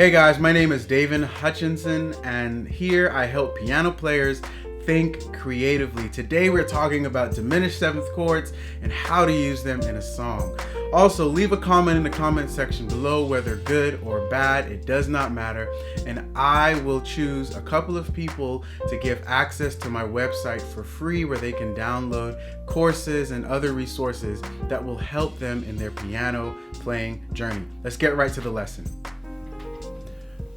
Hey guys, my name is David Hutchinson, and here I help piano players think creatively. Today we're talking about diminished seventh chords and how to use them in a song. Also, leave a comment in the comment section below, whether good or bad, it does not matter, and I will choose a couple of people to give access to my website for free, where they can download courses and other resources that will help them in their piano playing journey. Let's get right to the lesson.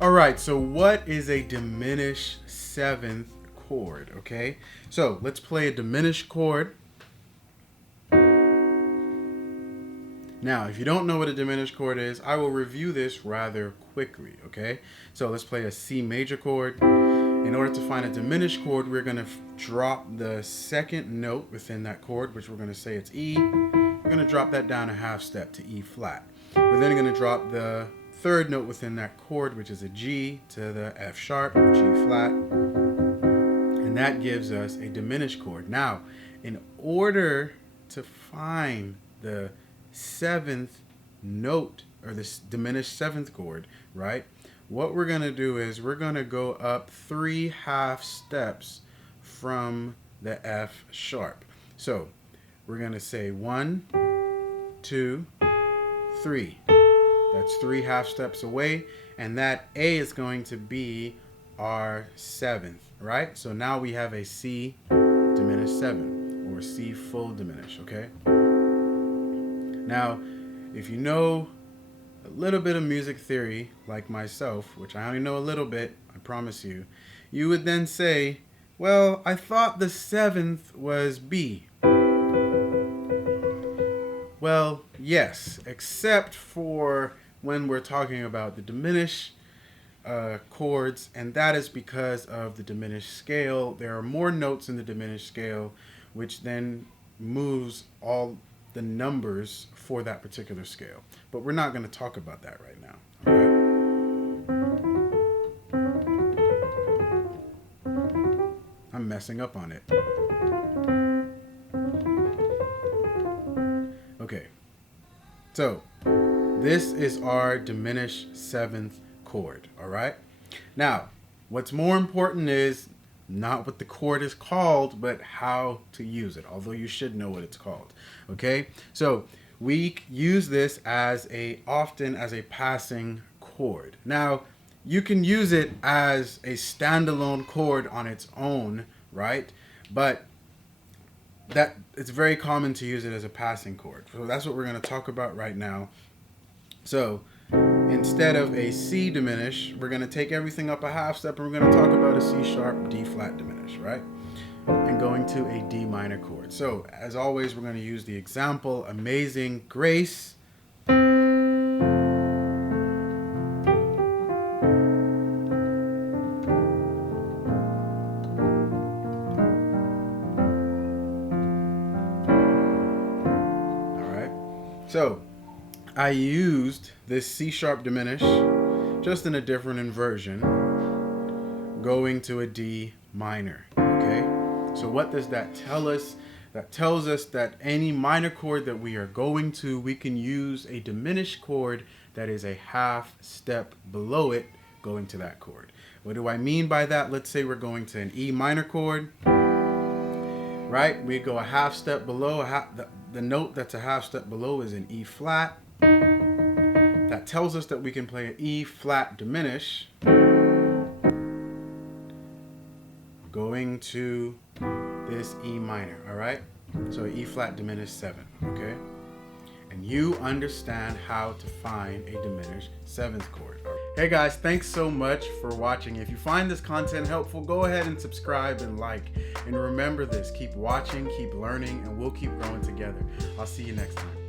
All right, so what is a diminished seventh chord? Okay, so let's play a diminished chord. Now, if you don't know what a diminished chord is, I will review this rather quickly, okay? So let's play a C major chord. In order to find a diminished chord, we're gonna drop the second note within that chord, which we're gonna say it's E. We're gonna drop that down a half step to E flat. We're then gonna drop the third note within that chord, which is a G, to the F sharp, G flat, and that gives us a diminished chord. Now, in order to find the seventh note, or this diminished seventh chord, right, what we're gonna do is we're gonna go up 3 half steps from the F sharp. So we're gonna say 1, 2, 3. That's 3 half steps away, and that A is going to be our seventh, right? So now we have a C diminished 7, or C full diminished, okay? Now, if you know a little bit of music theory, like myself, which I only know a little bit, I promise you, you would then say, well, I thought the seventh was B. Well, yes, except for when we're talking about the diminished chords, and that is because of the diminished scale. There are more notes in the diminished scale, which then moves all the numbers for that particular scale. But we're not going to talk about that right now. All right? I'm messing up on it. Okay, so this is our diminished seventh chord, all right? Now, what's more important is not what the chord is called, but how to use it, although you should know what it's called, okay? So we use this often as a passing chord. Now, you can use it as a standalone chord on its own, right? But that it's very common to use it as a passing chord. So that's what we're going to talk about right now. So instead of a C diminished, we're going to take everything up a half step, and we're going to talk about a C sharp, D flat diminished, right? And going to a D minor chord. So as always, we're going to use the example Amazing Grace. So I used this C sharp diminished, just in a different inversion, going to a D minor, okay? So what does that tell us? That tells us that any minor chord that we are going to, we can use a diminished chord that is a half step below it, going to that chord. What do I mean by that? Let's say we're going to an E minor chord, right? We go a half step below, the note that's a half step below is an E flat. That tells us that we can play an E flat diminished going to this E minor, all right? So E flat diminished 7, okay? And you understand how to find a diminished seventh chord. Hey guys, thanks so much for watching. If you find this content helpful, go ahead and subscribe and like. And remember this, keep watching, keep learning, and we'll keep growing together. I'll see you next time.